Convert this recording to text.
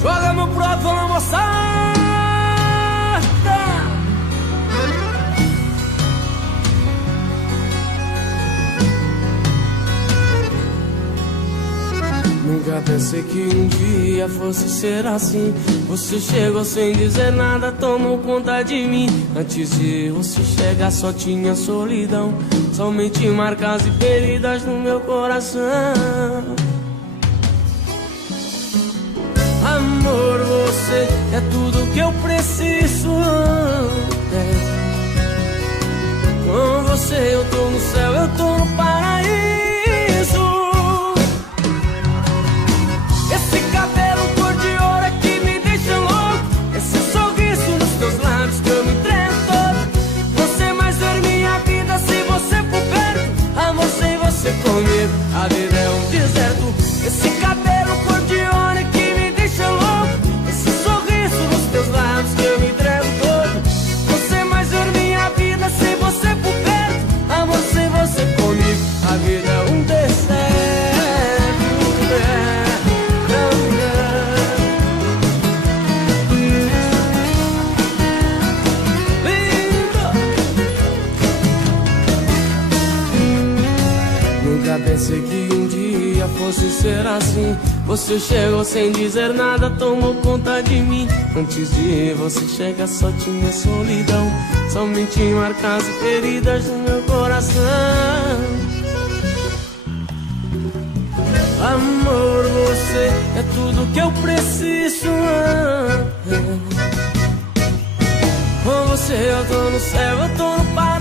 Joga meu prato na moçada. Nunca pensei que um dia fosse ser assim. Você chegou sem dizer nada, tomou conta de mim. Antes de você chegar só tinha solidão, somente marcas e feridas no meu coração. Amor, você é tudo que eu preciso. Com você eu tô no céu, eu tô no paraíso. Esse cabelo cor de ouro é que me deixa louco. Esse sorriso nos teus lábios que eu me entrego todo. Você mais ver minha vida se você for perto. Amor, sem você comigo a vida é um deserto. Esse cabelo cor de ouro é que me deixa louco. Esse sorriso nos teus lábios que eu me entrego todo. Você mais ver minha vida se você for perto. Amor, sem você comigo a vida é um deserto. Nunca pensei que um dia fosse ser assim. Você chegou sem dizer nada, tomou conta de mim. Antes de você chegar só tinha solidão, somente marcas e feridas no meu coração. Amor, você é tudo que eu preciso. Com você eu tô no céu, eu tô no paraíso.